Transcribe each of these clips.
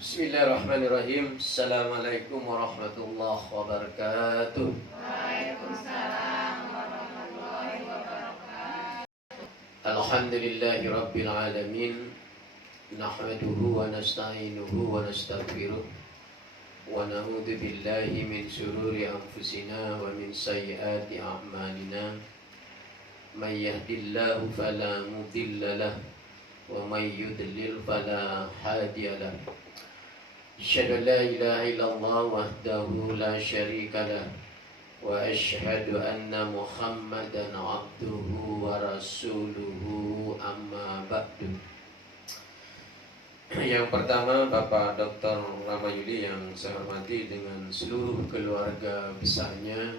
Bismillahirrahmanirrahim. Assalamualaikum warahmatullahi wabarakatuh. Waalaikumsalam warahmatullahi wabarakatuh. Alhamdulillahi rabbil alamin. Nahmaduhu wa nasta'inuhu wa nastaghfiruh. Wa na'udzu billahi min shururi anfusina wa min sayyiati a'malina. May yahdihillahu fala mudilla lahu wa may yudlil fala hadiya lahu. Asyhadu an la ilaha illallah wahdahu la syarika lah wa asyhadu anna Muhammadan abduhu wa rasuluhu amma ba'du. Yang pertama, Bapak Dr. Ramayuli yang saya hormati dengan seluruh keluarga besarnya,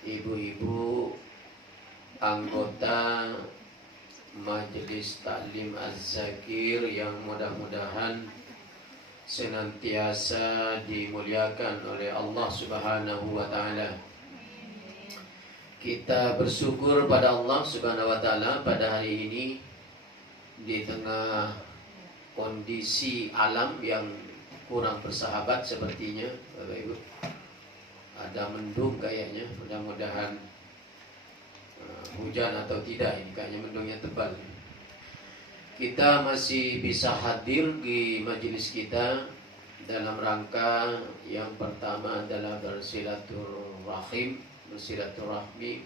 ibu-ibu anggota Majelis Taklim Az-Zakir yang mudah-mudahan senantiasa dimuliakan oleh Allah Subhanahu wa taala. Kita bersyukur pada Allah Subhanahu wa taala pada hari ini di tengah kondisi alam yang kurang bersahabat sepertinya, Bapak Ibu. Ada mendung kayaknya, mudah-mudahan hujan atau tidak, ini kayaknya mendungnya tebal. Kita masih bisa hadir di majelis kita dalam rangka yang pertama adalah bersilaturahim, bersilaturahmi.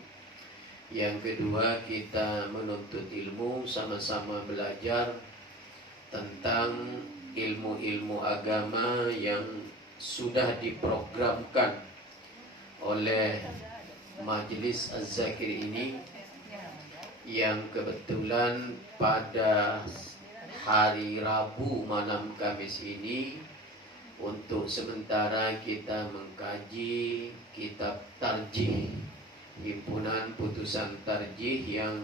Yang kedua, kita menuntut ilmu, sama-sama belajar tentang ilmu-ilmu agama yang sudah diprogramkan oleh Majelis Az-Zakir ini, yang kebetulan pada hari Rabu malam Kamis ini untuk sementara kita mengkaji kitab tarjih, himpunan putusan tarjih yang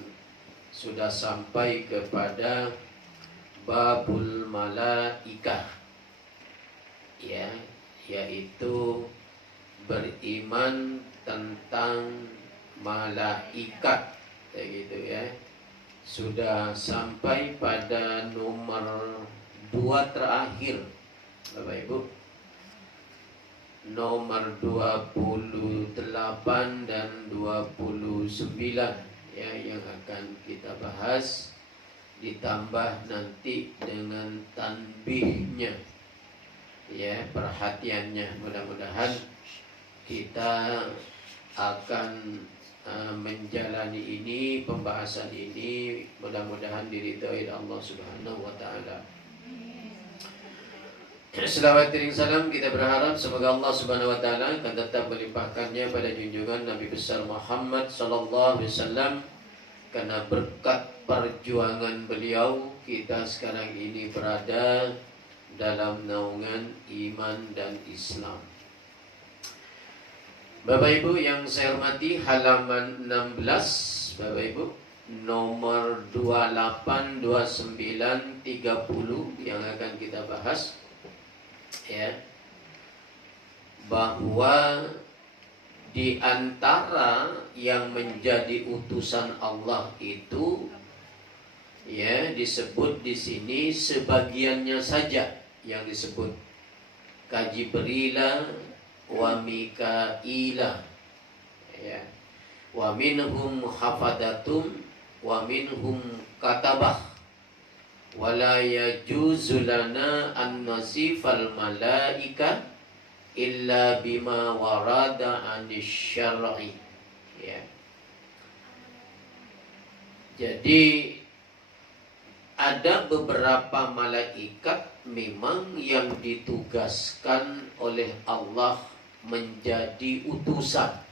sudah sampai kepada babul malaikah, ya, yaitu beriman tentang malaikat, kayak gitu ya. Sudah sampai pada nomor 2 terakhir, Bapak Ibu, nomor 28 dan 29 ya, yang akan kita bahas, ditambah nanti dengan tanbihnya ya, perhatiannya. Mudah-mudahan kita akan menjalani ini, pembahasan ini, mudah-mudahan diridhoi Allah Subhanahu wa taala. Selawat dan salam kita berharap semoga Allah Subhanahu wa taala akan tetap melimpahkannya pada junjungan Nabi besar Muhammad sallallahu alaihi wasallam, karena berkat perjuangan beliau kita sekarang ini berada dalam naungan iman dan Islam. Bapak Ibu yang saya hormati, halaman 16, Bapak Ibu, nomor 28, 29, 30 yang akan kita bahas ya, bahwa di antara yang menjadi utusan Allah itu ya, disebut di sini sebagiannya saja yang disebut, Kajibrila wa Mikaila ya, wa minhum hafadatum wa minhum katabah wa la yajuzu lana an nasifal malaika illa bima warada anis syar'i ya. Jadi ada beberapa malaikat memang yang ditugaskan oleh Allah menjadi utusan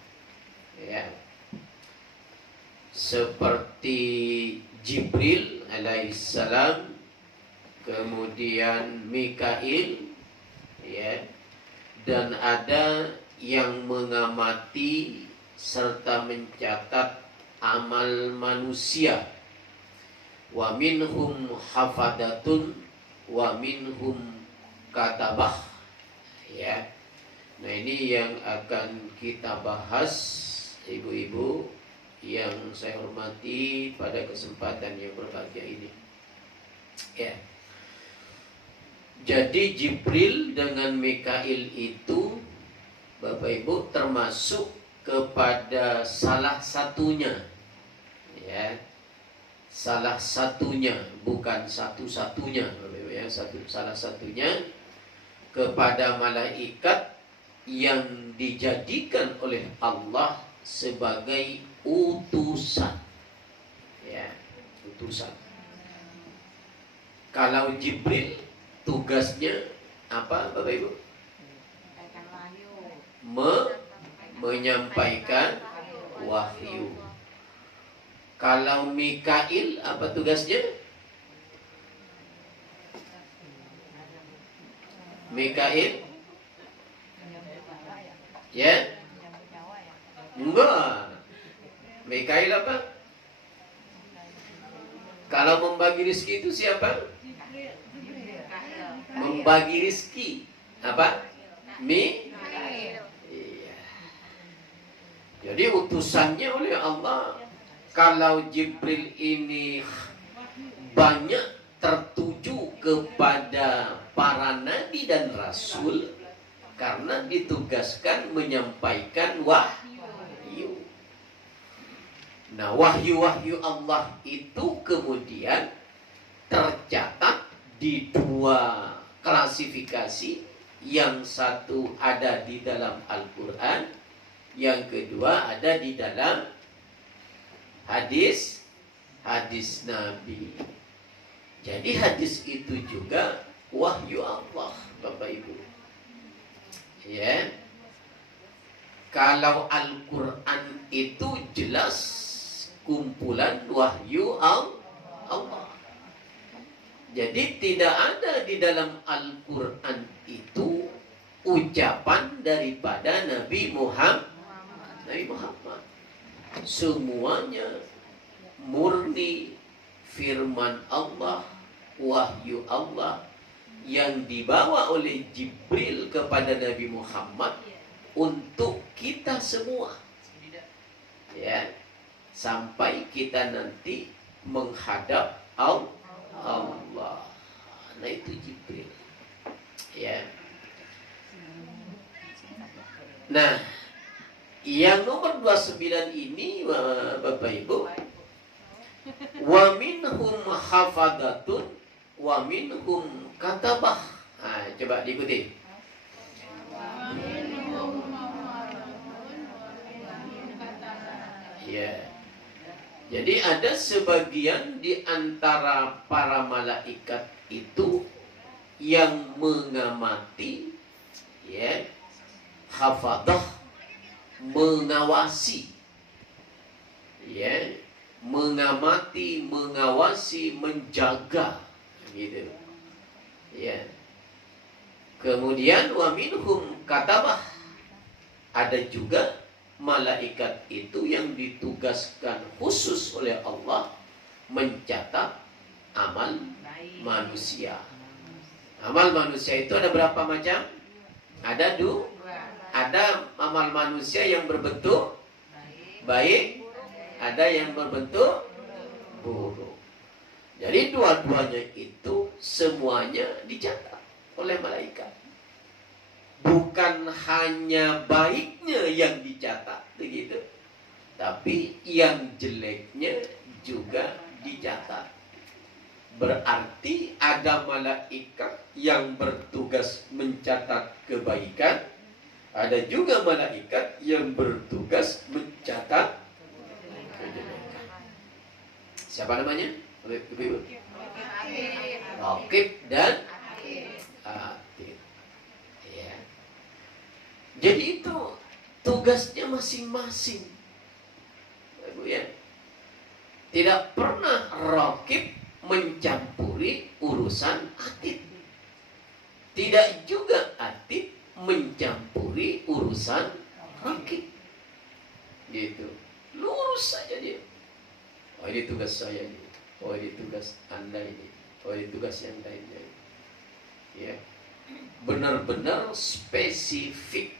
ya, seperti Jibril alaihissalam, kemudian Mikail ya, dan ada yang mengamati serta mencatat amal manusia. Wa minhum hafadatun wa minhum katabah ya. Nah, ini yang akan kita bahas, ibu-ibu yang saya hormati pada kesempatan yang berbahagia ini. Ya. Jadi Jibril dengan Mikail itu Bapak Ibu termasuk kepada salah satunya, ya, salah satunya, bukan satu-satunya, Bapak Ibu ya, salah satunya kepada malaikat yang dijadikan oleh Allah sebagai utusan, ya, utusan. Kalau Jibril tugasnya apa, Bapak Ibu? Menyampaikan wahyu. Kalau Mikail apa tugasnya? Mikail? Ya? Enggak. Mikail apa? Kalau membagi rezeki itu siapa? Membagi rezeki apa? Iya. Jadi utusannya oleh Allah. Kalau Jibril ini banyak tertuju kepada para nabi dan rasul karena ditugaskan menyampaikan wahyu. Nah, wahyu-wahyu Allah itu kemudian tercatat di dua klasifikasi. Yang satu ada di dalam Al-Quran, yang kedua ada di dalam hadis Nabi. Jadi hadis itu juga wahyu Allah, Bapak Ibu. Ya. Kalau Al-Quran itu jelas kumpulan wahyu Allah. Jadi tidak ada di dalam Al-Quran itu ucapan daripada Nabi Muhammad. Semuanya murni firman Allah, wahyu Allah yang dibawa oleh Jibril kepada Nabi Muhammad untuk kita semua. Ya, sampai kita nanti menghadap Allah. Nah, itu Jibril. Ya. Nah, yang nomor 29 ini Bapak Ibu, wa minhum hafadatun wa minhum katabah. Nah, coba diikuti. Ya. Jadi ada sebagian di antara para malaikat itu yang mengamati, ya, hafadah, mengawasi, ya, mengamati, mengawasi, menjaga, gitu, ya. Kemudian wa minhum katabah, ada juga malaikat itu yang ditugaskan khusus oleh Allah mencatat amal manusia. Amal manusia itu ada berapa macam? Ada dua. Ada amal manusia yang berbentuk baik, ada yang berbentuk buruk. Jadi dua-duanya itu semuanya dicatat oleh malaikat. Bukan hanya baiknya yang dicatat begitu, tapi yang jeleknya juga dicatat. Berarti ada malaikat yang bertugas mencatat kebaikan, ada juga malaikat yang bertugas mencatat kejelekan. Siapa namanya? Ibu-ibu? Raqib dan Atid. Ya. Jadi itu tugasnya masing-masing, Ibu ya. Tidak pernah Raqib mencampuri urusan Atid. Tidak juga Atid mencampuri urusan Raqib. Gitu. Lurus saja dia. Oh, ini tugas saya ini. Oh, ini tugas Anda ini. Oh, ini tugas yang lainnya. Ya. Benar-benar spesifik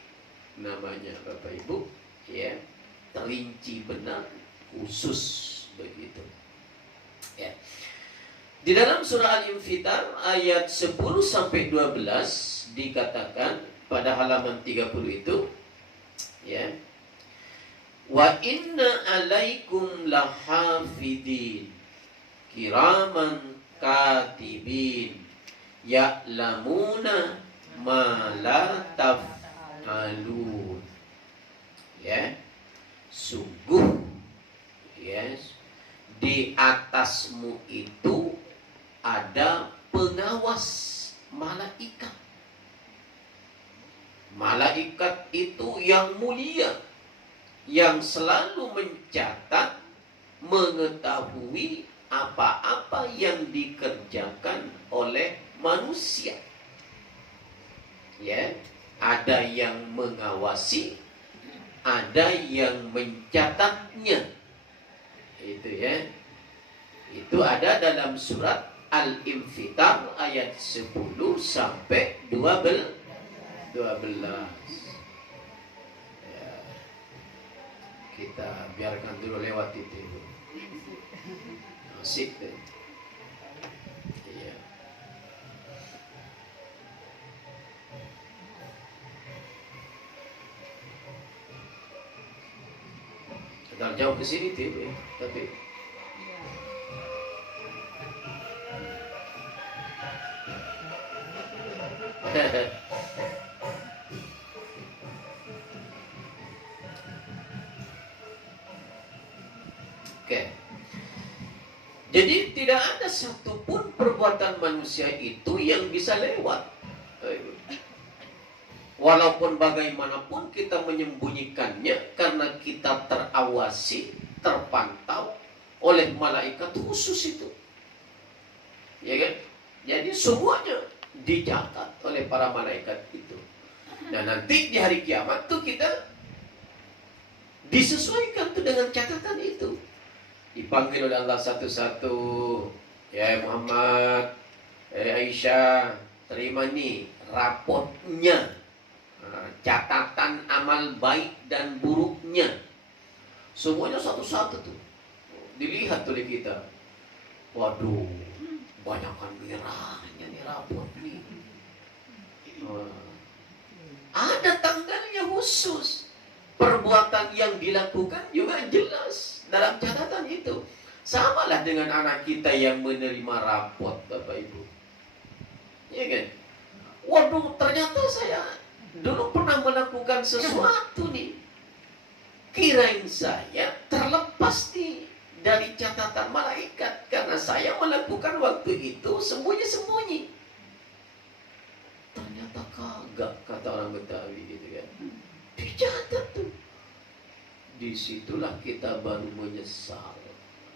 namanya Bapak Ibu, ya. Terinci benar, khusus begitu. Ya. Di dalam surah Al-Infitar ayat 10 sampai 12 dikatakan pada halaman 30 itu, ya. Wa inna alaikum lahafidin kiraman katibin ya'lamuna ma la taf'alun. Ya. Sungguh, yes, di atasmu itu ada pengawas malaikat. Malaikat itu yang mulia, yang selalu mencatat, mengetahui apa-apa yang dikerjakan oleh manusia. Ya, ada yang mengawasi, ada yang mencatatnya. Itu ya. Itu ada dalam surat Al-Infitar ayat 10 sampai 12. Ya. Kita biarkan dulu lewat itu. Asik deh. Iya. Kita jauh ke sini tuh, tapi oke. Jadi tidak ada satupun perbuatan manusia itu yang bisa lewat. Walaupun bagaimanapun kita menyembunyikannya, karena kita terawasi, terpantau oleh malaikat khusus itu. Ya kan? Jadi semuanya dicatat oleh para malaikat itu. Dan nanti di hari kiamat tuh kita disesuaikan tuh dengan catatan itu. Dipanggil oleh Allah satu-satu. Ya Muhammad, Aisyah, terima nih raportnya, catatan amal baik dan buruknya. Semuanya satu-satu tuh dilihat oleh kita. Waduh, banyakkan merahnya nih raport nih. Ada tanggalnya khusus. Perbuatan yang dilakukan juga jelas dalam catatan itu. Samalah dengan anak kita yang menerima raport, Bapak Ibu. Ya kan? Waduh, ternyata saya dulu pernah melakukan sesuatu nih. Kirain saya terlepas nih dari catatan malaikat, karena saya melakukan waktu itu sembunyi-sembunyi. Ternyata kagak, kata orang Betawi gitu kan. Dicatat tuh. Disitulah kita baru menyesal,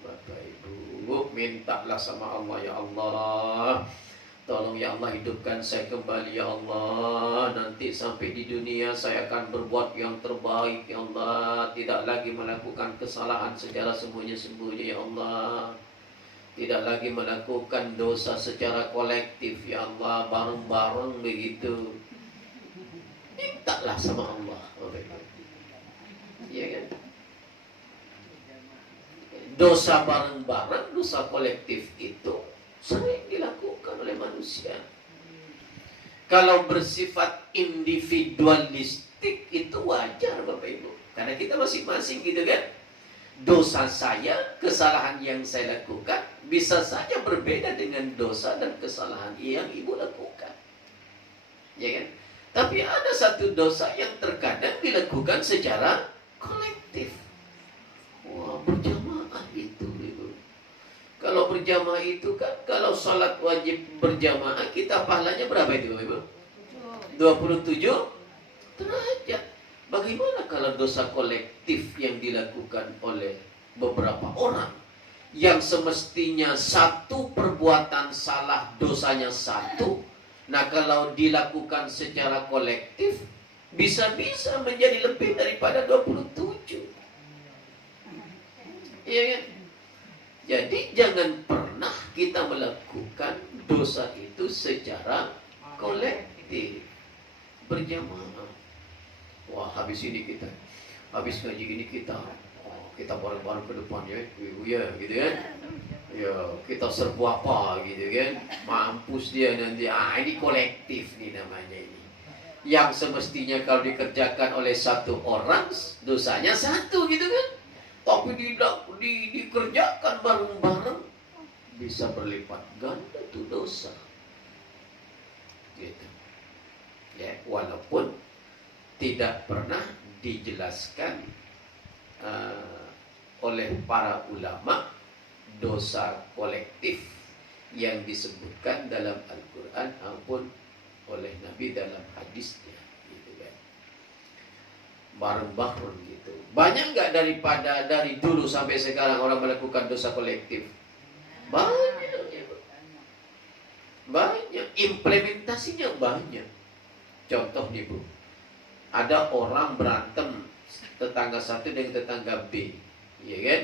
Bapak Ibu. Mintalah sama Allah, ya Allah, tolong ya Allah hidupkan saya kembali ya Allah. Nanti sampai di dunia saya akan berbuat yang terbaik ya Allah. Tidak lagi melakukan kesalahan secara sembunyi-sembunyi ya Allah. Tidak lagi melakukan dosa secara kolektif ya Allah, bareng-bareng begitu. Mintalah sama Allah. Iya kan? Dosa bareng-bareng, dosa kolektif itu sering dilakukan oleh manusia. Kalau bersifat individualistik itu wajar Bapak Ibu, karena kita masing-masing gitu kan. Dosa saya, kesalahan yang saya lakukan bisa saja berbeda dengan dosa dan kesalahan yang Ibu lakukan, ya kan? Tapi ada satu dosa yang terkadang dilakukan secara kolektif. Wah, berjamaah itu Ibu. Kalau berjamaah itu kan, kalau salat wajib berjamaah kita pahalanya berapa itu Ibu? 27 derajat. Bagaimana kalau dosa kolektif yang dilakukan oleh beberapa orang, yang semestinya satu perbuatan salah dosanya satu? Nah, kalau dilakukan secara kolektif bisa-bisa menjadi lebih daripada 27. Iya kan? Jadi jangan pernah kita melakukan dosa itu secara kolektif, berjamaah. Wah, habis ini kita, habis ngaji ini kita, kita bareng-bareng ke depan ya, ya gitu ya. Ya, kita serbu apa gitu kan. Mampus dia nanti. Ini kolektif nih namanya ini. Yang semestinya kalau dikerjakan oleh satu orang, dosanya satu gitu kan. Tapi dikerjakan bareng-bareng, bisa berlipat ganda tuh dosa. Gitu. Ya, walaupun tidak pernah dijelaskan oleh para ulama dosa kolektif yang disebutkan dalam Al-Quran maupun oleh Nabi dalam hadisnya, gitu kan. Bareng-bareng gitu. Banyak nggak dari dulu sampai sekarang orang melakukan dosa kolektif? Banyak. Banyak. Implementasinya banyak. Contoh nih Bu, ada orang berantem tetangga satu dengan tetangga B, ya kan?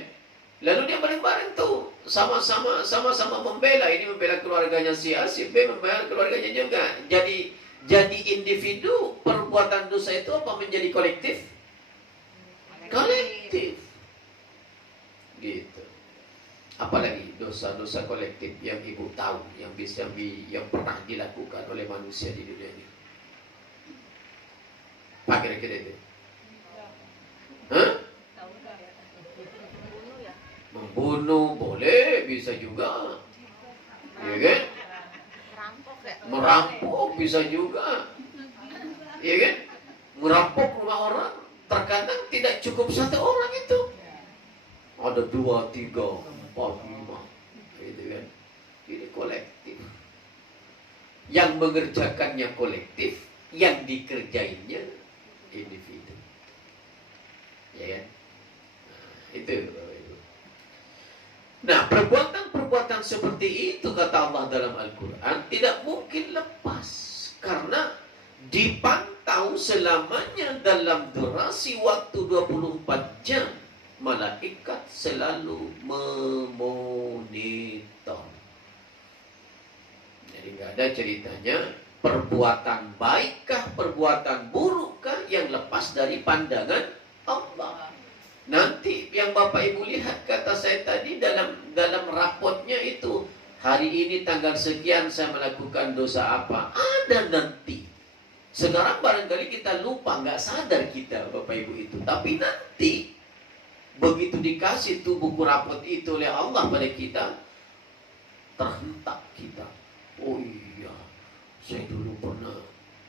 Lalu dia bareng-bareng tuh sama-sama membela, ini membela keluarganya si A, si B membela keluarganya juga. Jadi individu, perbuatan dosa itu apa menjadi kolektif? Kolektif. Gitu. Apalagi dosa-dosa kolektif yang Ibu tahu, yang pernah dilakukan oleh manusia di dunia ini. Pak kira-kira itu? Hah? Membunuh boleh, bisa juga, ya kan? Merampok bisa juga, ya kan? Merampok rumah orang, terkadang tidak cukup satu orang itu, ada 2, 3, 4, 5, gitu kan? Ini kolektif. Yang mengerjakannya kolektif, yang dikerjainnya individu, ya kan? Nah, itu. Nah, perbuatan-perbuatan seperti itu kata Allah dalam Al-Quran tidak mungkin lepas, karena dipantau selamanya dalam durasi waktu 24 jam. Malaikat selalu memonitor. Jadi nggak ada ceritanya perbuatan baikkah, perbuatan burukkah yang lepas dari pandangan Allah. Nanti yang Bapak Ibu lihat, kata saya tadi dalam rapotnya itu, hari ini tanggal sekian saya melakukan dosa apa, ada nanti. Sekarang barangkali kita lupa, nggak sadar kita Bapak Ibu itu, tapi nanti begitu dikasih tuh buku rapot itu oleh Allah pada kita, terhentak kita. Oh iya, saya dulu pernah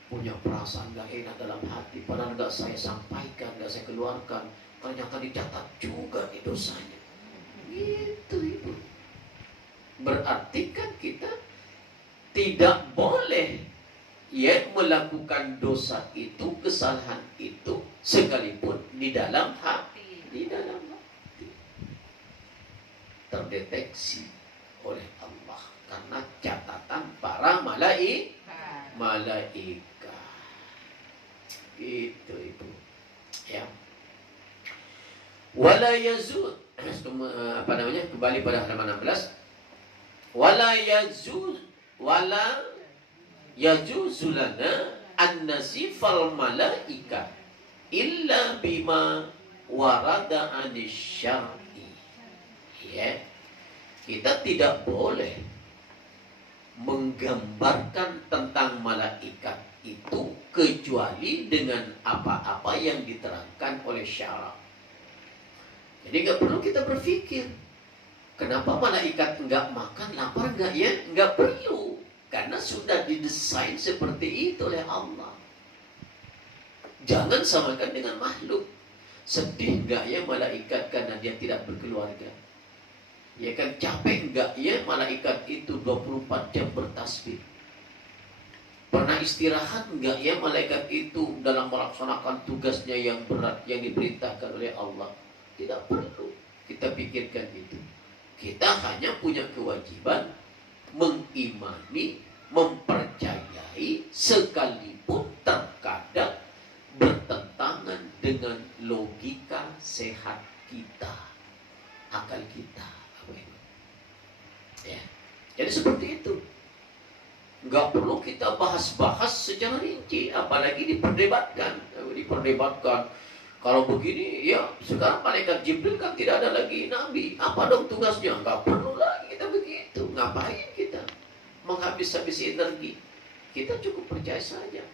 punya perasaan gak enak dalam hati, padahal gak saya sampaikan, gak saya keluarkan, ternyata dicatat juga nih dosanya. Gitu Ibu. Berarti kan kita tidak boleh melakukan dosa itu, kesalahan itu, sekalipun di dalam hati. Di dalam hati terdeteksi oleh Allah karena catatan para malaikat. Itu Ibu. Ya. Wala yazud, kembali pada halaman 16. Wala yajuzulana an-nasifal malaika illa bima warada anisyar'i. Ya. Kita tidak boleh menggambarkan tentang malaikat itu kecuali dengan apa-apa yang diterangkan oleh syara. Jadi nggak perlu kita berpikir kenapa malaikat nggak makan, lapar nggak ya? Nggak perlu, karena sudah didesain seperti itu oleh Allah. Jangan samakan dengan makhluk. Sedih nggak ya malaikat karena dia tidak berkeluarga? Ya kan, capek nggak ya malaikat itu 24 jam bertasbih? Pernah istirahat nggak ya malaikat itu dalam melaksanakan tugasnya yang berat yang diperintahkan oleh Allah? Tidak perlu kita pikirkan itu. Kita hanya punya kewajiban mengimani, mempercayai, sekalipun terkadang bertentangan dengan logika sehat kita, akal kita. Ya. Jadi seperti itu. Nggak perlu kita bahas-bahas secara rinci, apalagi diperdebatkan. Kalau begini, ya sekarang malaikat Jibril kan tidak ada lagi nabi. Apa dong tugasnya? Nggak perlu lagi kita begitu. Ngapain kita menghabis-habis energi? Kita cukup percaya saja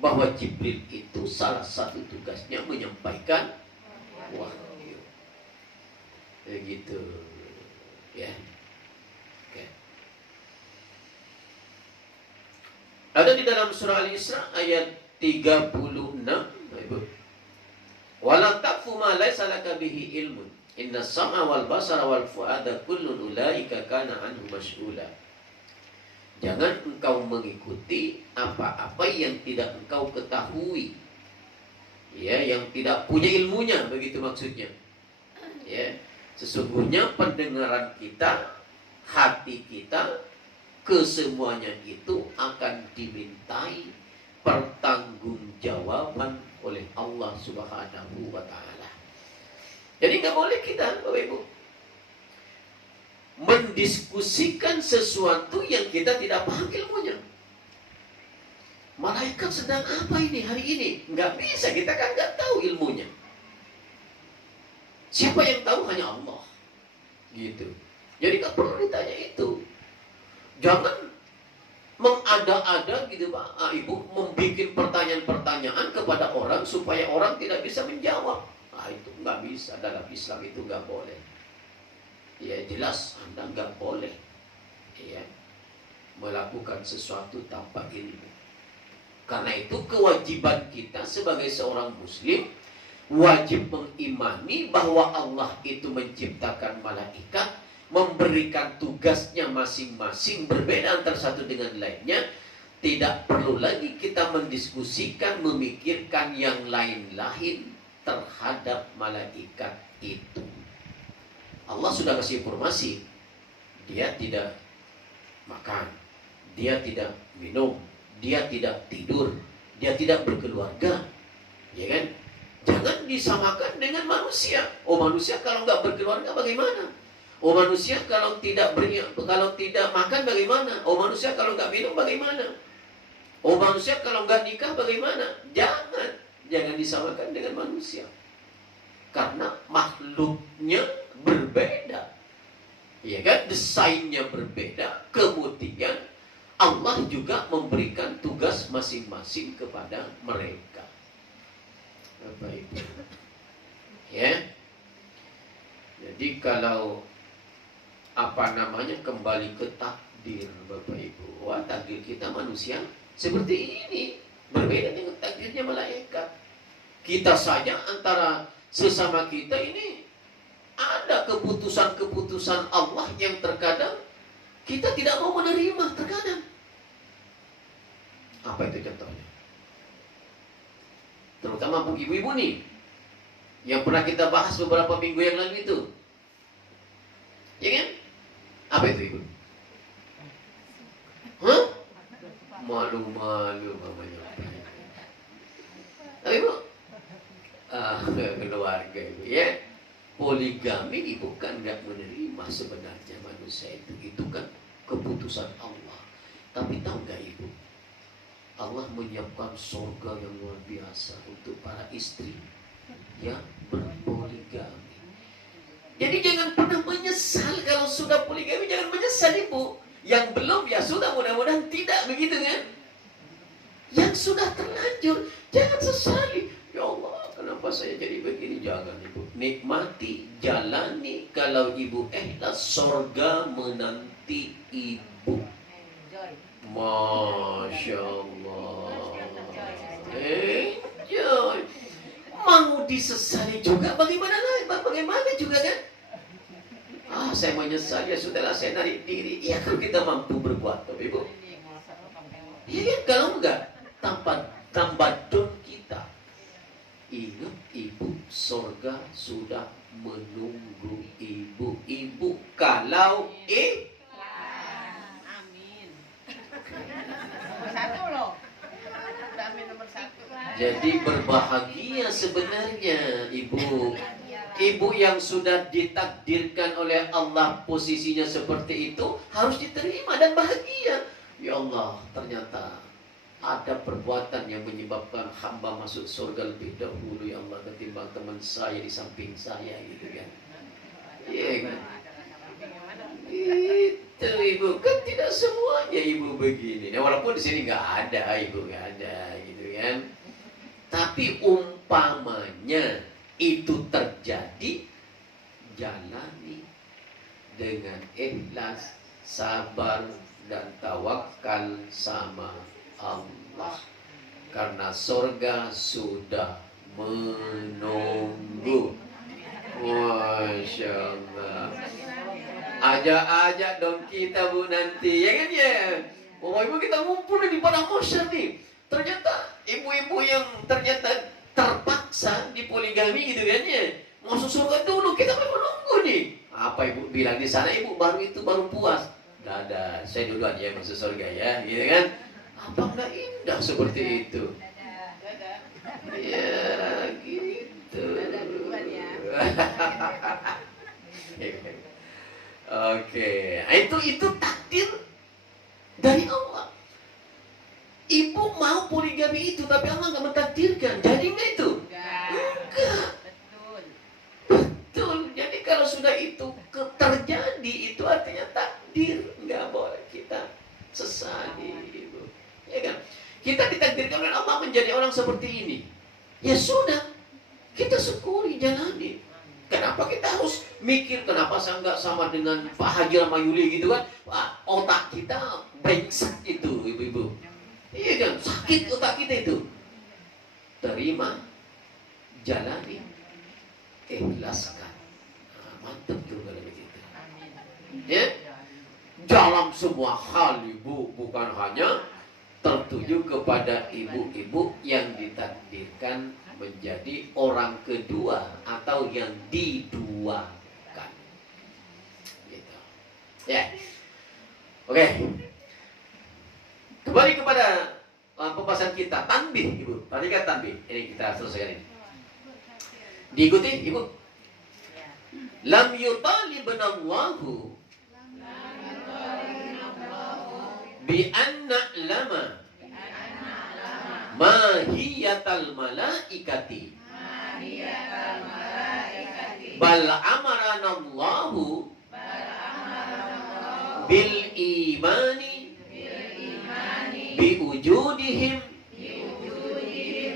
bahwa Jibril itu salah satu tugasnya menyampaikan wahyu. Begitu. Ya. Oke. Ada di dalam surah Al-Isra ayat 36, Ibu. Wala taqfu ma laysa laka bihi ilmun. Inna sam'a wal basara wal fu'ada kullun ulaika kana anhu mas'ula. Jangan engkau mengikuti apa-apa yang tidak engkau ketahui. Ya, yang tidak punya ilmunya, begitu maksudnya. Ya, sesungguhnya pendengaran kita, hati kita, kesemuanya itu akan dimintai pertanggungjawaban oleh Allah Subhanahu wa Ta'ala. Jadi nggak boleh kita, Bapak Ibu, mendiskusikan sesuatu yang kita tidak paham ilmunya. Malaikat sedang apa ini hari ini? Nggak bisa, kita kan nggak tahu ilmunya. Siapa yang tahu? Hanya Allah. Gitu. Jadi nggak perlu ditanya itu. Jangan mengada-ada gitu Pak, Ibu, membuat pertanyaan-pertanyaan kepada orang supaya orang tidak bisa menjawab. Nah, itu nggak bisa, dalam Islam itu nggak boleh. Ya jelas Anda nggak boleh ya melakukan sesuatu tanpa ilmu. Karena itu kewajiban kita sebagai seorang muslim wajib mengimani bahwa Allah itu menciptakan malaikat, memberikan tugasnya masing-masing berbeda antara satu dengan lainnya. Tidak perlu lagi kita mendiskusikan, memikirkan yang lain-lain terhadap malaikat itu. Allah sudah kasih informasi. Dia tidak makan, dia tidak minum, dia tidak tidur, dia tidak berkeluarga. Ya kan? Jangan disamakan dengan manusia. Oh, manusia kalau nggak berkeluarga bagaimana? Oh, manusia kalau tidak makan bagaimana? Oh, manusia kalau nggak minum bagaimana? Oh, manusia kalau nggak nikah bagaimana? Jangan disamakan dengan manusia. Karena makhluknya berbeda. Ya kan? Desainnya berbeda. Kemudian Allah juga memberikan tugas masing-masing kepada mereka. Bapak Ibu. Ya. Jadi kalau kembali ke takdir Bapak Ibu. Wah, takdir kita manusia seperti ini, berbeda dengan takdirnya malaikat. Kita saja antara sesama kita ini ada keputusan-keputusan Allah yang terkadang kita tidak mau menerima terkadang. Apa itu contohnya? Terutama bu ibu-ibu nih, yang pernah kita bahas beberapa minggu yang lalu itu. Ya kan? Apa itu ibu? Hah? Malu-malu mamanya. Tapi ibu, keluarga ibu ya. Poligami ibu kan nggak menerima sebenarnya manusia itu. Itu kan keputusan Allah. Tapi tahu nggak ibu? Allah menyiapkan surga yang luar biasa untuk para istri yang berpoligami. Jadi jangan pernah menyesal kalau sudah poligami, jangan menyesal ibu. Yang belum ya sudah, mudah-mudahan tidak begitu kan. Yang sudah terlanjur jangan sesali. Ya Allah, kenapa saya jadi begini? Jangan ibu. Nikmati, jalani. Kalau ibu ikhlas, surga menanti ibu. Masya Allah. Enjoy. Mau disesali juga bagaimana juga kan? Saya menyesal, ya sudahlah saya narik diri. Ya kan kita mampu berbuat, Ibu. Iya kan, kalau enggak tambah don kita. Ingat ibu, surga sudah menunggu ibu. Ibu kalau amin. Satu loh. Amin nomor 1. Jadi berbahagia sebenarnya ibu. Ibu yang sudah ditakdirkan oleh Allah posisinya seperti itu harus diterima dan bahagia. Ya Allah, ternyata ada perbuatan yang menyebabkan hamba masuk surga lebih dahulu ya Allah ketimbang teman saya di samping saya gitu kan. Iya kan? Itu ibu kan tidak semuanya ibu begini. Nah, walaupun di sini nggak ada ibu nggak ada gitu kan. Tapi umpamanya itu terjadi, jalani dengan ikhlas, sabar dan tawakal sama Allah. Karena surga sudah menunggu. Masya Allah. Ajak-ajak dong kita bu nanti, ya kan ya? Oh ibu kita ngumpul di padang mahsyar nih. Ternyata ibu-ibu yang ternyata terpaksa di poligami gitu kan ya. Masuk surga dulu, kita mau menunggu nih. Apa ibu bilang di sana ibu baru puas. Dadah, saya duluan ya masuk surga ya, gitu kan? Apa enggak indah seperti itu? Ya gitu. Oke, itu takdir dari Allah. Ibu mau poligami itu, tapi Allah nggak mentakdirkan. Jadi nggak itu? Enggak. Betul. Jadi kalau sudah itu terjadi, itu artinya takdir. Nggak boleh kita sesali, ibu. Ya kan? Kita ditakdirkan oleh Allah menjadi orang seperti ini. Ya sudah, kita syukuri, jalani. Kenapa kita harus mikir kenapa saya nggak sama dengan Pak Haji sama Yuli gitu kan? Otak kita brengsek itu, ibu-ibu. Iya kan, sakit otak kita itu. Terima, jalani, ikhlaskan. Mantap juga begitu. Ya, dalam semua hal ibu bukan hanya tertuju kepada ibu-ibu yang ditakdirkan menjadi orang kedua atau yang diduakan. Gitu. Ya. Oke. Kembali kepada pembahasan kita, tanbih, ibu. Perhatikan tanbih. Ini kita selesaikan ini. Diikuti, ibu. Lam yutalibnallahu bi anna lama mahiyatal malaikati bal amaranallahu bil imani bi wujudihim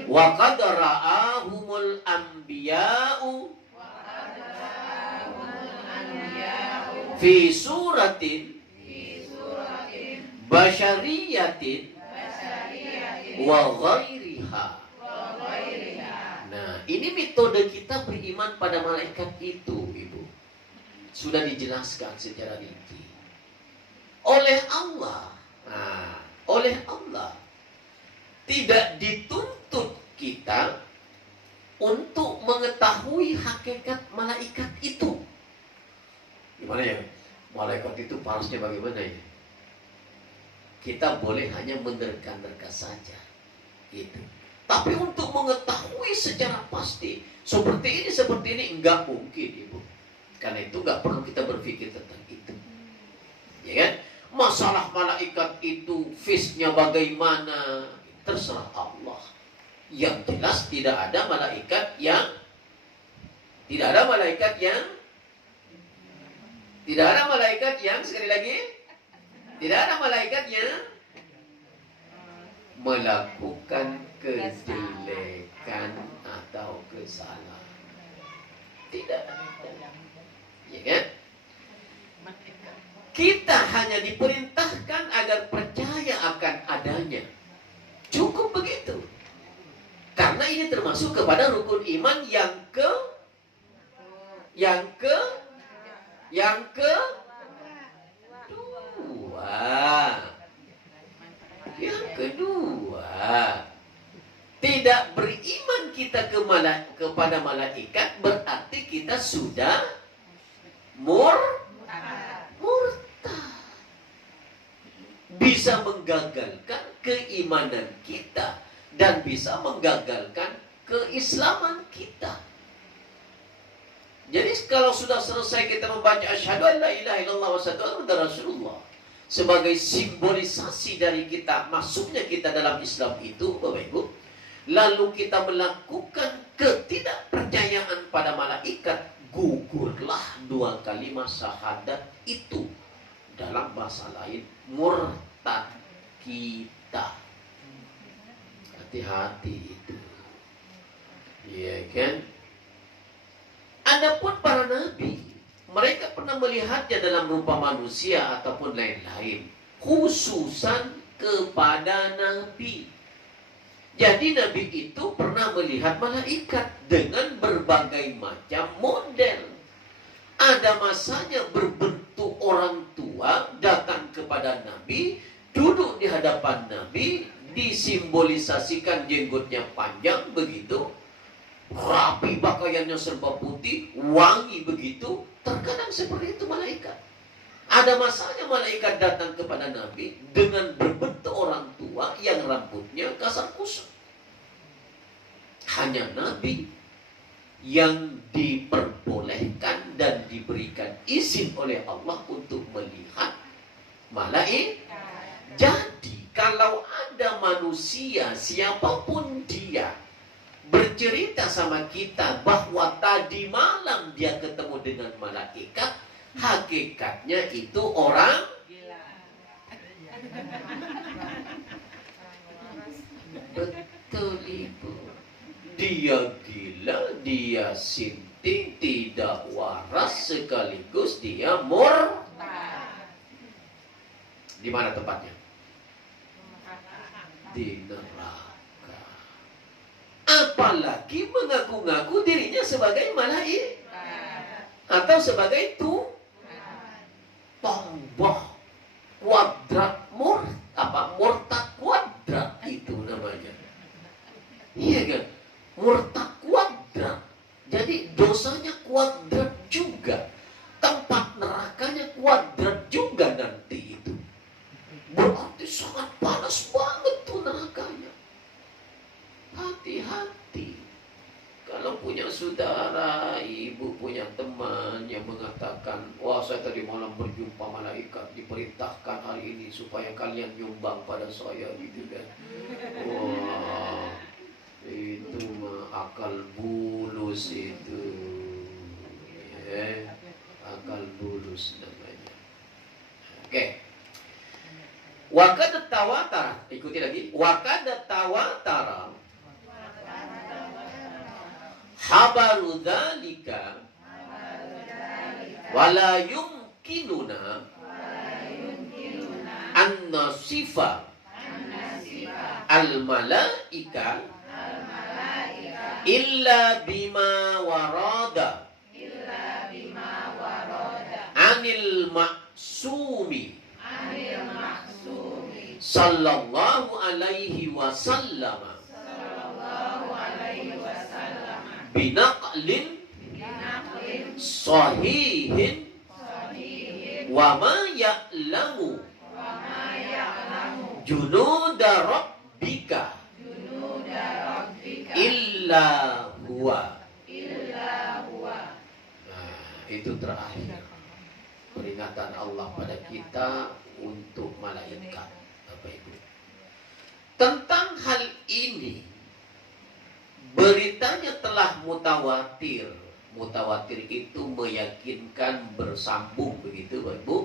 wa qad ra'ahumul anbiya'u fi suratin basyariyatin wa ghairiha. Nah, ini metode kita beriman pada malaikat itu, ibu. Sudah dijelaskan secara rinci oleh Allah. Nah, oleh Allah tidak dituntut kita untuk mengetahui hakikat malaikat itu. Gimana ya? Malaikat itu parasnya bagaimana ya? Kita boleh hanya menerka-nerka saja, gitu. Tapi untuk mengetahui secara pasti seperti ini enggak mungkin, ibu. Karena itu enggak perlu kita berpikir tentang itu, ya kan? Masalah malaikat itu face-nya bagaimana terserah Allah. Yang jelas tidak ada malaikat yang sekali lagi, tidak ada malaikat yang melakukan kejelekan atau kesalahan. Tidak ada. Ya kan? Kita hanya diperintahkan agar percaya akan adanya. Cukup begitu. Karena ini termasuk kepada rukun iman yang kedua, tidak beriman kita kepada malaikat berarti kita sudah murtad. Bisa menggagalkan keimanan kita dan bisa menggagalkan keislaman kita. Jadi kalau sudah selesai kita membaca asyhadu an la ilaha illallah wa asyhadu anna Rasulullah, sebagai simbolisasi dari kita masuknya kita dalam Islam itu, Bapak Ibu, lalu kita melakukan ketidakpercayaan pada malaikat, gugurlah 2 kalimat syahadat itu. Dalam bahasa lain, murtad kita. Hati-hati itu. Iya kan? Adapun para nabi, mereka pernah melihatnya dalam rupa manusia ataupun lain-lain, khususan kepada nabi. Jadi nabi itu pernah melihat malaikat dengan berbagai macam model. Ada masanya berbentuk orang tua datang kepada nabi, duduk di hadapan nabi, disimbolisasikan jenggotnya panjang begitu, rapi pakaiannya serba putih, wangi begitu. Terkadang seperti itu malaikat. Ada masanya malaikat datang kepada nabi dengan berbentuk orang tua yang rambutnya kasar kusut. Hanya nabi yang diperbolehkan dan diberikan izin oleh Allah untuk melihat malaikat. Jadi kalau ada manusia siapapun dia bercerita sama kita bahwa tadi malam dia ketemu dengan malaikat, hakikatnya itu orang Gila. betul Ibu. Dia gila, dia sinting, tidak waras, sekaligus dia di mana tempatnya? Di neraka. Apalagi mengaku-ngaku dirinya sebagai malaikat atau sebagai tombah kuadrat murtad kuadrat itu namanya. Iya kan? Murtad kuadrat. Jadi dosanya kuadrat juga. Tempat nerakanya kuadrat juga nanti itu. Berarti sangat panas banget tuh nerakanya. Hati-hati. Kalau punya saudara, ibu punya teman yang mengatakan, wah saya tadi malam berjumpa malaikat, diperintahkan hari ini supaya kalian nyumbang pada saya gitu kan. Wah, itu mah akal bulus itu. Ya, akal bulus namanya. Oke. Wakad tawatara, ikuti lagi. Wakad tawatara habaru dzalika wala yumkinuna an nasifa al malaika illa bima warada anil maksumi sallallahu alaihi wasallam binaqlin sahihin wa ma ya'lamu junuda rabbika illa huwa. Nah, itu terakhir peringatan Allah pada kita untuk malaikat, Bapak Ibu. Tentang hal ini beritanya telah mutawatir. Mutawatir itu meyakinkan, bersambung begitu Bapak Ibu.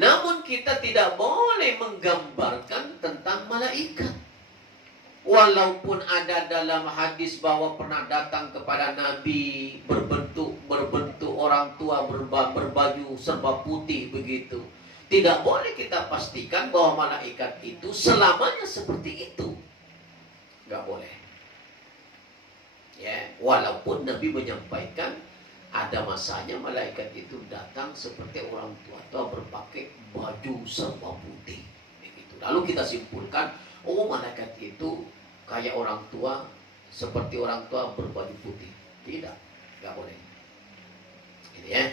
Namun kita tidak boleh menggambarkan tentang malaikat. Walaupun ada dalam hadis bahwa pernah datang kepada Nabi berbentuk orang tua berbaju serba putih begitu. Tidak boleh kita pastikan bahwa malaikat itu selamanya seperti itu. Nggak boleh. Ya, walaupun Nabi menyampaikan ada masanya malaikat itu datang seperti orang tua berpakai baju serba putih. Begitu. Lalu kita simpulkan, oh malaikat itu kayak orang tua, seperti orang tua berbaju putih. Tidak, nggak boleh. Gitu ya.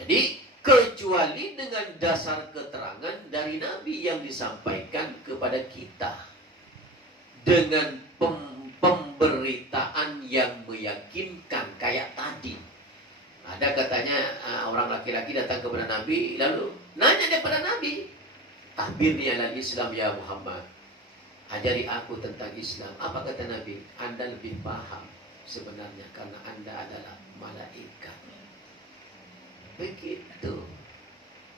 Jadi kecuali dengan dasar keterangan dari Nabi yang disampaikan kepada kita dengan pemberitaan yang meyakinkan kayak tadi. Ada katanya orang laki-laki datang kepada Nabi, lalu Nanya dia pada Nabi, "Akhbirni alal Islam ya Muhammad." Ajari aku tentang Islam. Apa kata Nabi? Anda lebih paham sebenarnya karena Anda adalah malaikat. Begitu.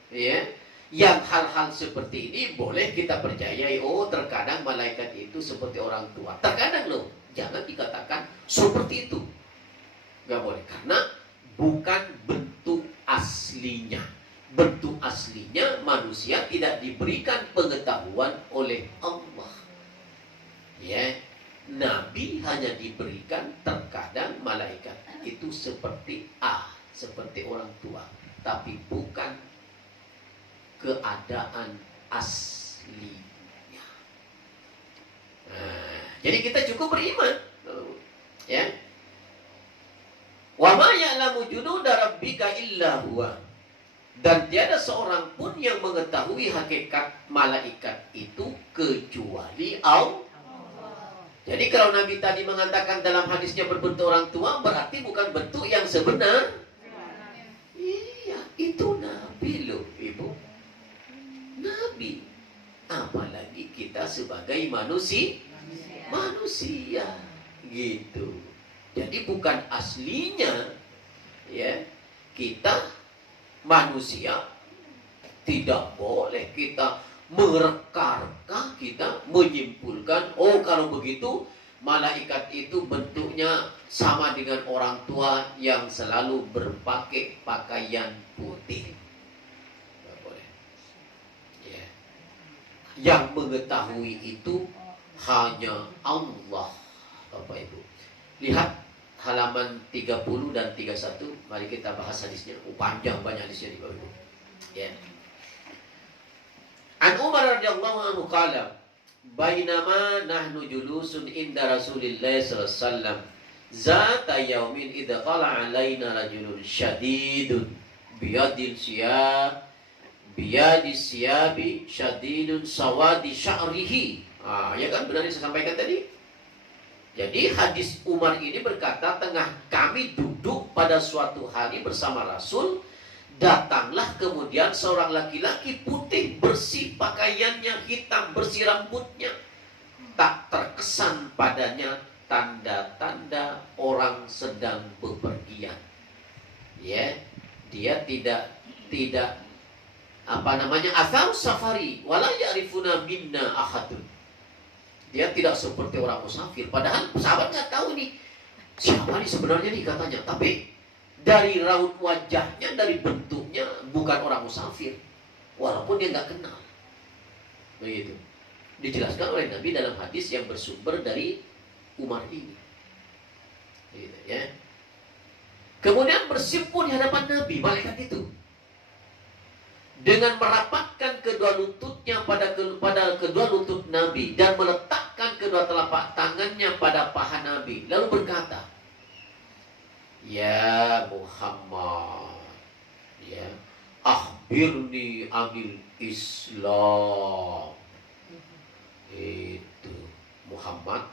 Ya. Yang hal-hal seperti ini boleh kita percayai. Oh, terkadang malaikat itu seperti orang tua. Terkadang loh, jangan dikatakan seperti itu. Gak boleh. Karena bukan bentuk aslinya. Bentuk aslinya manusia tidak diberikan pengetahuan oleh Allah. Ya, Nabi hanya diberikan terkadang malaikat itu seperti seperti orang tua, tapi bukan keadaan aslinya. Jadi kita cukup beriman, ya. Wa ma ya'lamu junuda rabbika illa huwa. Dan tiada seorang pun yang mengetahui hakikat malaikat itu kecuali Allah. Jadi kalau Nabi tadi mengatakan dalam hadisnya berbentuk orang tua, berarti bukan bentuk yang sebenar. Iya, itu Nabi loh, Ibu. Nabi. Apalagi kita sebagai manusia. Gitu. Jadi bukan aslinya, ya. Kita manusia tidak boleh kita mereka kita menyimpulkan, oh kalau begitu malaikat itu bentuknya sama dengan orang tua yang selalu berpakai pakaian putih. Tidak boleh. Ya. Yang mengetahui itu hanya Allah, Bapak Ibu. Lihat halaman 30 dan 31. Mari kita bahas hadisnya. Panjang banyak hadisnya di Bapak Ibu. Ya. An Umar radhiyallahu anhu qala, "Bainama nahnu julusun inda Rasulillah sallallahu alaihi wasallam, zata yaumin idza qala alaina rajulun syadidun biyadis siyabi syadidun sawadi sya'rihi." Ya kan, benar yang saya sampaikan tadi. Jadi hadis Umar ini berkata, tengah kami duduk pada suatu hari bersama Rasul, datanglah kemudian seorang laki-laki putih, bersih pakaiannya, hitam, bersih rambutnya. Tak terkesan padanya tanda-tanda orang sedang bepergian. Ya, dia tidak athar safari wala ya'rifuna minna ahadun. Dia tidak seperti orang musafir. Padahal sahabat nggak tahu nih siapa nih sebenarnya nih katanya. Tapi dari raut wajahnya, dari bentuknya bukan orang musafir, walaupun dia nggak kenal. Begitu dijelaskan oleh Nabi dalam hadis yang bersumber dari Umar ini. Begitu, ya. Kemudian bersimpuh di hadapan Nabi malaikat itu dengan merapatkan kedua lututnya pada kedua lutut Nabi dan meletakkan kedua telapak tangannya pada paha Nabi, lalu berkata, "Ya Muhammad, ya, akhbirni anil Islam." Itu Muhammad,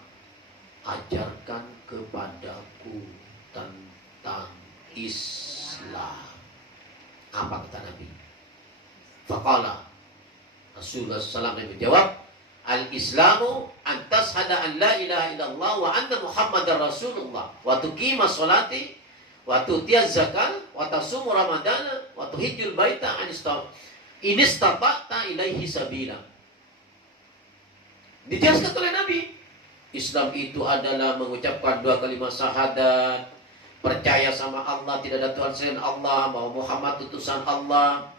ajarkan kepadaku tentang Islam. Apa kata Nabi? Faqala Rasulullah SAW menjawab, "Al-Islamu an tashhada an la ilaha illallah wa anna Muhammadar Rasulullah wa tuqima sholati wa tu'tiyaz zakat wa tasumu ramadana wa tuhijjul baita in istata'ta ilaihi sabila." Dijelaskan oleh Nabi, Islam itu adalah mengucapkan dua kalimat syahadat, percaya sama Allah, tidak ada Tuhan selain Allah, bahwa Muhammad utusan Allah.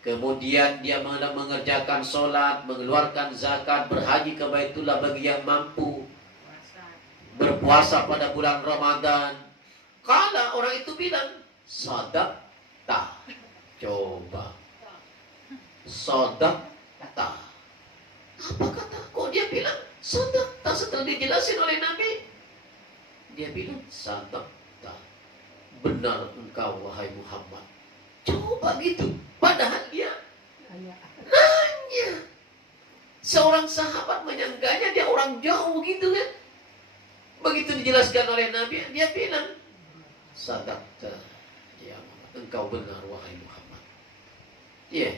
Kemudian dia mengerjakan sholat, mengeluarkan zakat, berhaji ke Baitullah bagi yang mampu, berpuasa pada bulan Ramadan. Kala orang itu bilang, "Sadaqta." Coba, sadaqta. Apa kata? Kok dia bilang sadaqta setelah dijelasin oleh Nabi? Dia bilang sadaqta. Benar engkau wahai Muhammad. Coba gitu. Padahal dia nanya. Seorang sahabat menyangganya dia orang jauh gitu kan. Begitu dijelaskan oleh Nabi, dia bilang, "Sadaqta ya Muhammad, engkau benar wahai Muhammad." Iya.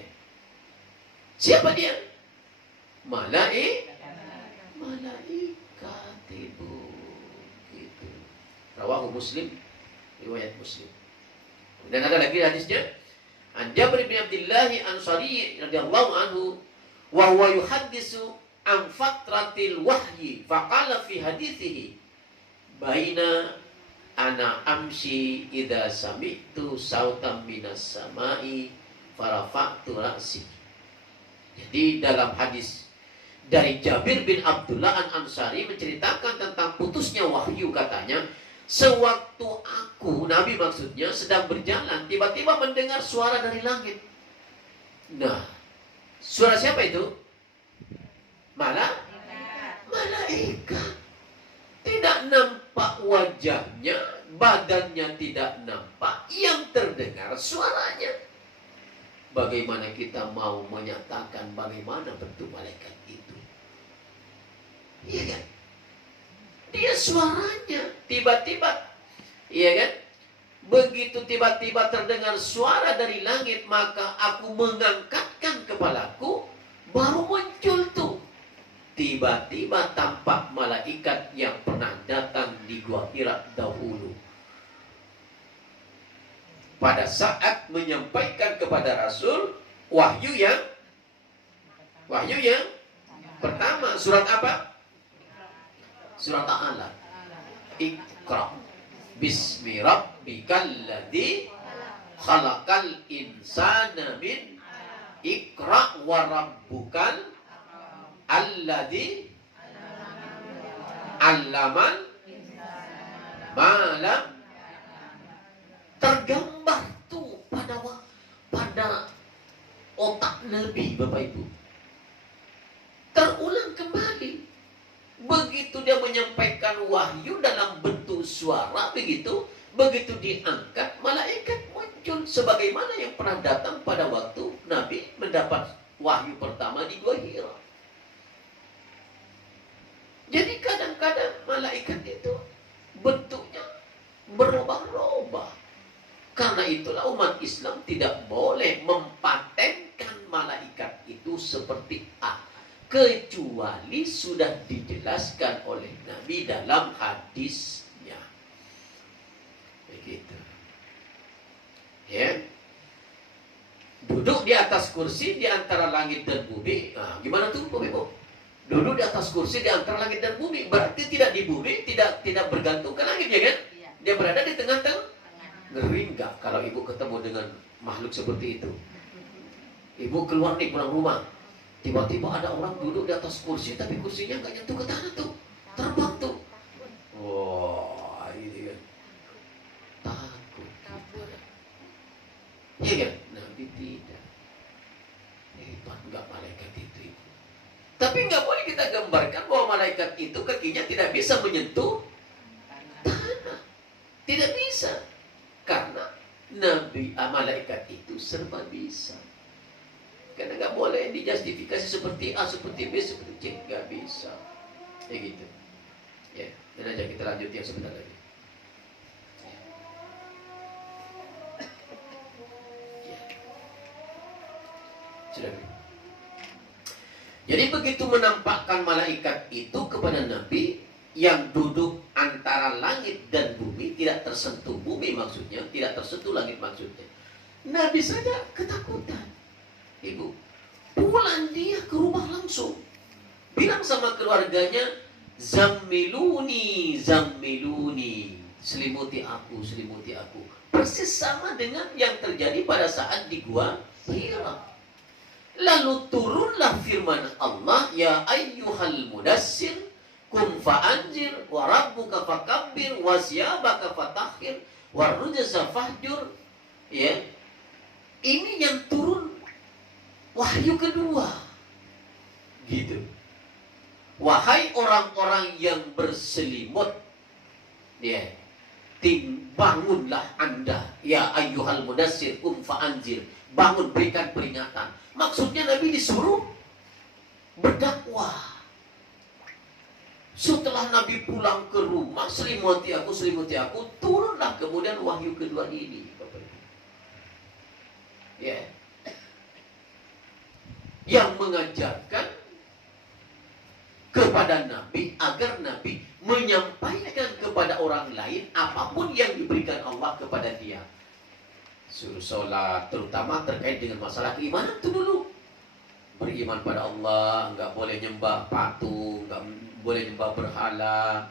Siapa dia? Malaikat itu. Gitu. Rawahu Muslim, riwayat Muslim. Dan ada lagi hadisnya. An Jabir bin Abdullah Ansari radhiyallahu anhu wa huwa yuhaddisu an fatratil wahyi faqala fi hadithihi baina ana amshi idza sami'tu sautan minas samai farafa'tu ra'si. Jadi dalam hadis dari Jabir bin Abdullah An-Ansari menceritakan tentang putusnya wahyu, katanya, sewaktu aku, Nabi maksudnya, sedang berjalan, tiba-tiba mendengar suara dari langit. Nah, suara siapa itu? Malaikat. Tidak nampak wajahnya, badannya tidak nampak, yang terdengar suaranya. Bagaimana kita mau menyatakan bagaimana bentuk malaikat itu? Iya kan? Dia suaranya tiba-tiba, iya kan? Begitu tiba-tiba terdengar suara dari langit, maka aku mengangkatkan kepalaku, baru muncul tuh. Tiba-tiba tampak malaikat yang pernah datang di Gua Hira dahulu. Pada saat menyampaikan kepada Rasul wahyu yang pertama, surat apa? Surat Al-Alaq. Iqra bismi rabbikal ladzi khalaqal insana min iqra wa rabbukal alladzi allaman malam. Tergambar tuh pada otak Nabi, Bapak Ibu. Terulang kembali. Begitu dia menyampaikan wahyu dalam bentuk suara, begitu diangkat, malaikat muncul sebagaimana yang pernah datang pada waktu Nabi mendapat wahyu pertama di Gua Hira. Jadi kadang-kadang malaikat itu bentuknya berubah-ubah. Karena itulah umat Islam tidak boleh mempatenkan malaikat itu seperti A, kecuali sudah dijelaskan oleh Nabi dalam hadisnya. Begitu. Ya. Duduk di atas kursi di antara langit dan bumi. Nah, gimana tuh, Bapak Ibu? Duduk di atas kursi di antara langit dan bumi, berarti tidak di bumi, tidak bergantung ke langit, ya kan? Dia berada di tengah-tengah. Ngeri nggak kalau ibu ketemu dengan makhluk seperti itu? Ibu keluar nih, pulang rumah, tiba-tiba ada orang duduk di atas kursi, tapi kursinya nggak nyentuh ke tanah tuh, terbang tuh. Wah, ini kan takut. Iya kan? Nabi tidak. Hebat nggak malaikat itu? Tapi nggak boleh kita gambarkan bahwa malaikat itu kakinya tidak bisa menyentuh tanah. Tidak bisa. Karena Nabi, malaikat itu serba bisa. Karena nggak boleh dijustifikasi seperti A, seperti B, seperti C. Nggak bisa. Ya gitu. Ya, dan aja kita lanjut yang sebentar lagi. Ya. Sudah. Jadi begitu menampakkan malaikat itu kepada Nabi, yang duduk antara langit dan bumi, tidak tersentuh bumi maksudnya, tidak tersentuh langit maksudnya. Nabi saja ketakutan. Ibu, pulang dia ke rumah langsung, bilang sama keluarganya, zammiluni, selimuti aku. Persis sama dengan yang terjadi pada saat di Gua Hira. Lalu turunlah firman Allah, ya ayyuhal mudassir kum fa'anjir wa rabbuka fakabbir wa siyabaka fatahhir wa rujza fahjur. Ya. Ini yang turun wahyu kedua. Gitu. Wahai orang-orang yang berselimut, ya, bangunlah Anda, ya ayyuhal mudassir kum fa'anjir. Bangun, berikan peringatan. Maksudnya Nabi disuruh berdakwah. Setelah Nabi pulang ke rumah, selimuti aku, turunlah kemudian wahyu kedua ini. Ya. yang mengajarkan kepada Nabi agar Nabi menyampaikan kepada orang lain apapun yang diberikan Allah kepada dia. Suruh sholat, terutama terkait dengan masalah keimanan itu dulu. Beriman pada Allah, nggak boleh nyembah patung, nggak boleh nyembah berhala,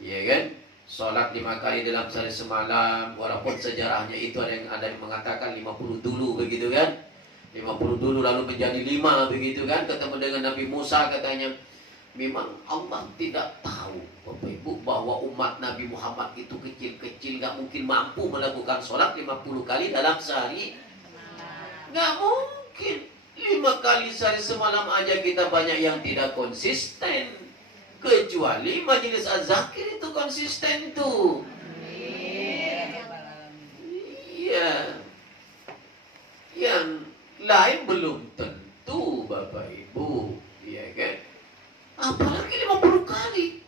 ya kan? Sholat 5 kali dalam sehari semalam, walaupun sejarahnya itu ada yang mengatakan 50 dulu begitu kan? 50 dulu lalu menjadi 5 begitu kan? Ketemu dengan Nabi Musa katanya. Memang Allah tidak tahu Bapak Ibu bahwa umat Nabi Muhammad itu kecil-kecil, nggak mungkin mampu melakukan sholat 50 kali dalam sehari. Nggak mungkin. 5 kali sehari semalam aja kita banyak yang tidak konsisten. Kecuali majelis az-zakir itu konsisten tuh. Iya. Yang lain belum tentu Bapak Ibu, iya kan? Apalagi 50 kali.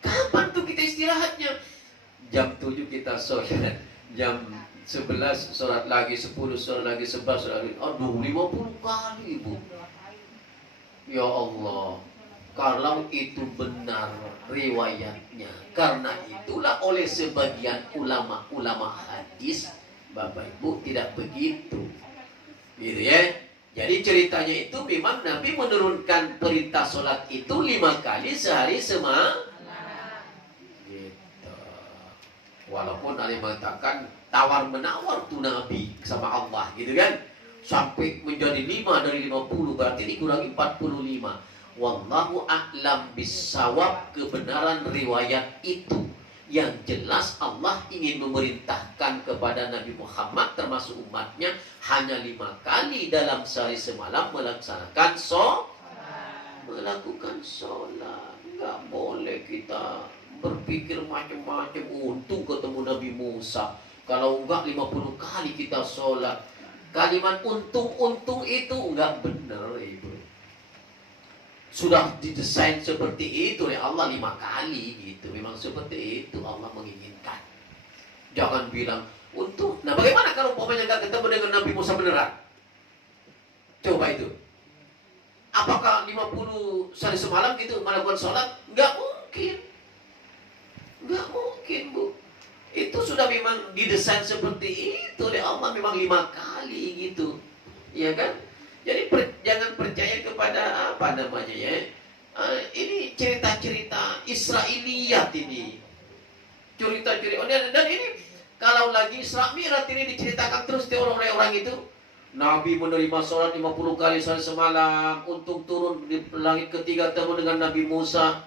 Kapan tuh kita istirahatnya? Jam 7 kita sholat, jam 11 sholat lagi, 10 sholat lagi, 11 sholat lagi. Aduh, 50 kali Ibu. Ya Allah, kalau itu benar riwayatnya, karena itulah oleh sebagian ulama-ulama hadis, Bapak Ibu, tidak begitu. Gitu ya. Jadi ceritanya itu memang Nabi menurunkan perintah sholat itu 5 kali sehari semalam. Gitu. Walaupun ada yang mengatakan tawar menawar tuh Nabi sama Allah, gitu kan? Sampai menjadi 5 dari 50, berarti dikurangi 45. Wallahu a'lam bissawab kebenaran riwayat itu. Yang jelas Allah ingin memerintahkan kepada Nabi Muhammad termasuk umatnya hanya 5 kali dalam sehari semalam melaksanakan melakukan sholat. Nggak boleh kita berpikir macam-macam. Untung ketemu Nabi Musa. Kalau enggak 50 kali kita sholat. Kalimat untung-untung itu enggak benar Ibu. Sudah didesain seperti itu oleh Allah 5 kali gitu. Memang seperti itu Allah menginginkan. Jangan bilang untung. Nah bagaimana kalau umpamanya nggak ketemu dengan Nabi Musa beneran? Coba itu. Apakah 50 sehari semalam gitu melakukan sholat? Nggak mungkin. Nggak mungkin Bu. Itu sudah memang didesain seperti itu oleh Allah memang 5 kali gitu. Iya kan? Jadi jangan percaya kepada apa namanya ya. Ini cerita-cerita Israiliyat ini. Cerita-cerita. Dan ini kalau lagi Isra Mi'raj ini diceritakan terus oleh orang itu. Nabi menerima sholat 50 kali sehari semalam. Untuk turun di langit ketiga temu dengan Nabi Musa.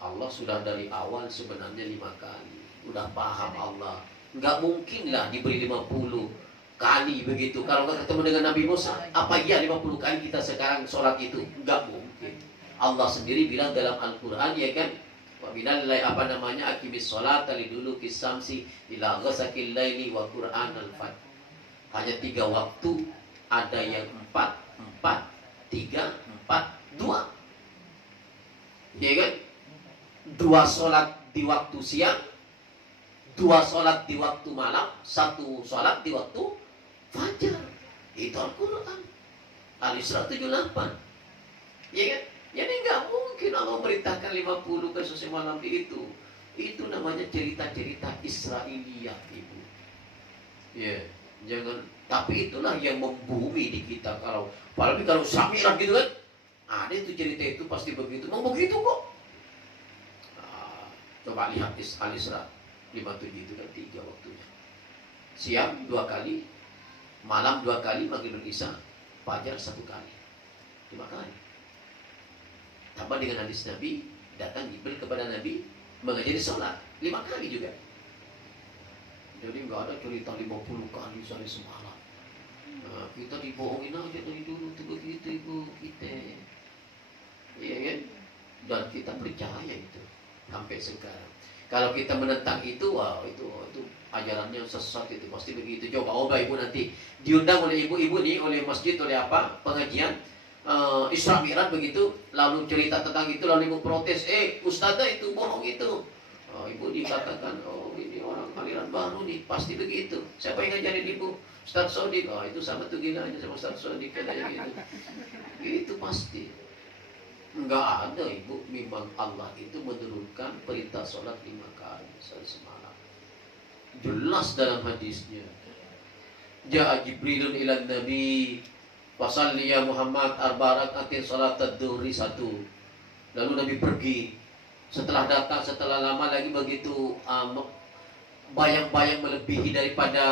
Allah sudah dari awal sebenarnya 5 kali. Udah paham Allah. Nggak mungkin lah diberi 50 kali begitu. Kalau nggak ketemu dengan Nabi Musa, apa iya 50 kali kita sekarang sholat itu? Nggak mungkin. Allah sendiri bilang dalam Al-Quran ya kan, wabilallai apa namanya akimis sholat tali dulu kisamsi ila ghasakil laili wa Quran al-fat. Hanya 3 waktu, ada yang 4, 3, 4, 2. Ya kan? 2 sholat di waktu siang, 2 sholat di waktu malam, 1 sholat di waktu fajar. Itu Al-Quran Al-Isra 78. Ya kan? Jadi nggak mungkin Allah merintahkan 50 kasus malam itu. Itu namanya cerita-cerita Israiliyat Ibu. Ya, jangan. Tapi itulah yang membumi di kita. Apalagi kalau Samiran gitu kan, ada itu cerita itu pasti begitu. Mau begitu kok. Nah, coba lihat Al-Isra 57 itu kan 3 waktunya. Siang 2 kali, malam 2 kali, maghrib dan isya, fajar 1 kali. 5 kali. Tambah dengan hadis Nabi, datang Jibril kepada Nabi mengajari sholat 5 kali juga. Jadi nggak ada cerita 50 kali sehari semalam. Nah, kita dibohongin aja dari dulu tuh begitu Ibu kita. Iya kan? Dan kita percaya itu sampai sekarang. Kalau kita menentang itu, wah itu ajarannya sesat itu pasti begitu. Coba Ibu nanti diundang oleh ibu-ibu nih, oleh masjid, oleh apa pengajian Isra Mi'raj begitu, lalu cerita tentang itu, lalu Ibu protes, ustazah itu bohong itu. Oh, ibu dikatakan, oh ini orang aliran baru nih, pasti begitu. Siapa yang ngajarin ibu? Ustaz Sodik. Oh itu sama tuh gilanya sama Ustaz Sodik katanya gitu. Itu pasti. Enggak ada ibu, memang Allah itu menurunkan perintah sholat 5 kali sehari semalam. Jelas dalam hadisnya. Ja'a Jibrilun ilan Nabi Fasalli ya Muhammad arba rakaatin salat ad-duhri 1. Lalu Nabi pergi. Setelah datang, setelah lama lagi begitu bayang-bayang melebihi daripada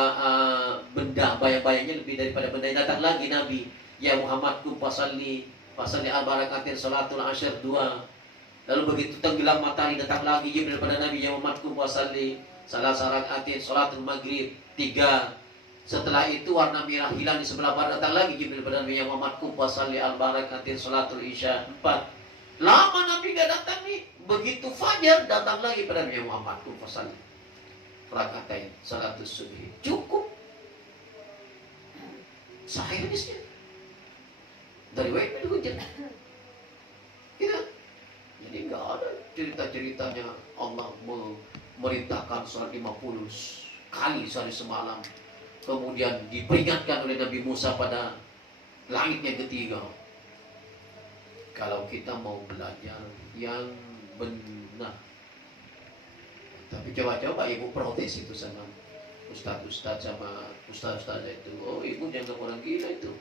benda, bayang-bayangnya lebih daripada benda, yang datang lagi Nabi. Ya Muhammad kum fasalli arba rakaatin salatul asyr 2. Lalu begitu tenggelam matahari datang lagi Jibril pada Nabi. Ya Muhammad kum fasalli salasa rakaatin salatul maghrib 3. Setelah itu warna merah hilang di sebelah barat, datang lagi Jibril pada Nabi. Ya Muhammad kum fasalli arba rakaatin salatul isya 4. Lama Nabi gak datang nih. Begitu fajar datang lagi pada Nabi. Ya Muhammad kum fasalli rakaatain salatul subhi. Cukup. Sahih hadisnya. Dari Wahid bin Hujjah. Gitu. Jadi gak ada cerita-ceritanya Allah memerintahkan sholat 50 kali sehari semalam. Kemudian diperingatkan oleh Nabi Musa pada langit yang ketiga. Kalau kita mau belajar yang benar. Tapi coba-coba ibu protes itu sama ustaz-ustaz sama ustaz-ustaz itu. Oh ibu jangan orang gila itu.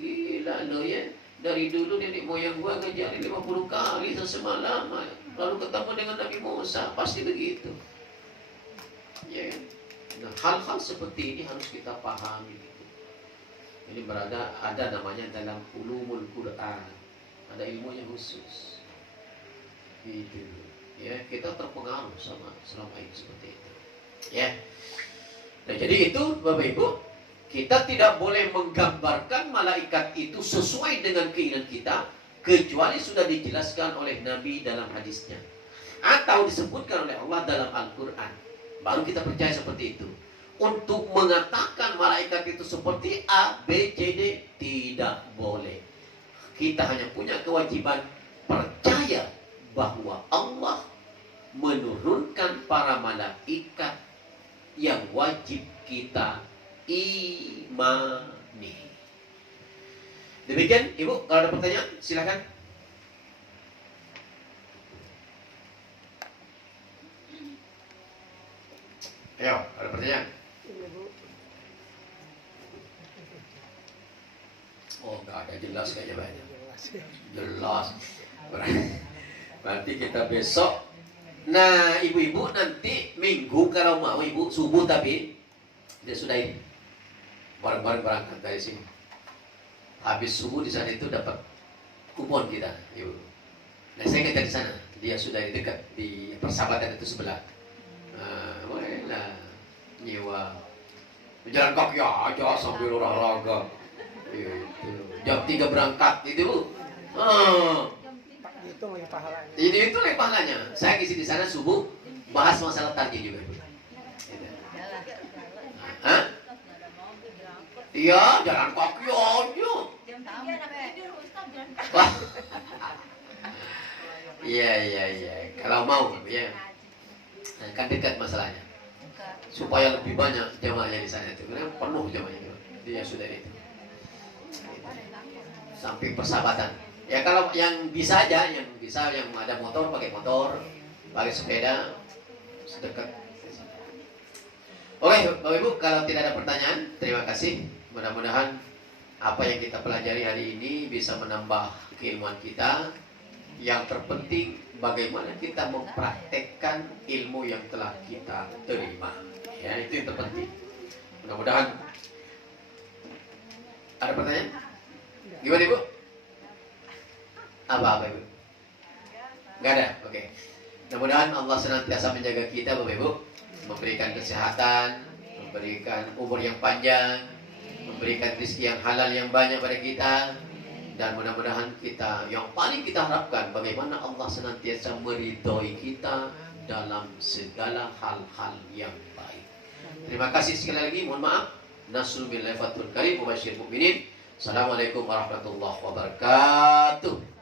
Gila lo ya. Dari dulu nenek moyang gua ngajarin 50 kali semalam. Lalu ketemu dengan Nabi Musa. Pasti begitu. Ya kan? Nah, hal-hal seperti ini harus kita pahami. Ini ada namanya dalam ulumul Quran. Ada ilmunya khusus. Gitu. Ya, kita terpengaruh selama ini seperti itu. Ya. Nah, jadi itu Bapak Ibu, kita tidak boleh menggambarkan malaikat itu sesuai dengan keinginan kita kecuali sudah dijelaskan oleh Nabi dalam hadisnya atau disebutkan oleh Allah dalam Al-Quran. Baru kita percaya seperti itu. Untuk mengatakan malaikat itu seperti A, B, C, D tidak boleh. Kita hanya punya kewajiban percaya bahwa Allah menurunkan para malaikat yang wajib kita imani. Demikian Ibu, kalau ada pertanyaan silakan. Ayo, ada pertanyaan? Oh, nggak ada, jelas kayaknya banyak. Jelas. Berarti kita besok. Nah, ibu-ibu nanti minggu kalau mau ibu subuh tapi dia sudah ini bareng-bareng berangkat dari sini. Habis subuh di sana itu dapat kupon kita, ibu. Nah, saya kerja di sana. Dia sudah di dekat di persahabatan itu sebelah. Boleh lah nyewa. Jalan kaki aja sambil olahraga. Itu. Jam 3 berangkat itu. Itu lagi pahalanya. Itu lagi pahalanya. Saya ngisi di sana subuh bahas masalah target juga. Hah? Iya, jalan kaki aja. Wah. Iya. Kalau mau ya. Nah, kan dekat masalahnya. Supaya lebih banyak jamaahnya di sana itu. Karena penuh jamaahnya. Dia sudah itu. Samping persahabatan. Ya kalau yang bisa aja, yang ada motor pakai motor, pakai sepeda, sedekat. Oke, Bapak Ibu, kalau tidak ada pertanyaan, terima kasih. Mudah-mudahan apa yang kita pelajari hari ini bisa menambah keilmuan kita. Yang terpenting bagaimana kita mempraktekkan ilmu yang telah kita terima. Ya, itu yang terpenting. Mudah-mudahan. Ada pertanyaan? Gimana Ibu? Apa Ibu? Gak ada? Oke. Mudah-mudahan Allah senantiasa menjaga kita Bapak Ibu, memberikan kesehatan, memberikan umur yang panjang, memberikan rezeki yang halal yang banyak pada kita, dan mudah-mudahan kita yang paling kita harapkan bagaimana Allah senantiasa meridhoi kita dalam segala hal-hal yang baik. Terima kasih sekali lagi, mohon maaf. Nasrul billahi fathul karim, mubasyir mu'minin. Assalamualaikum warahmatullahi wabarakatuh.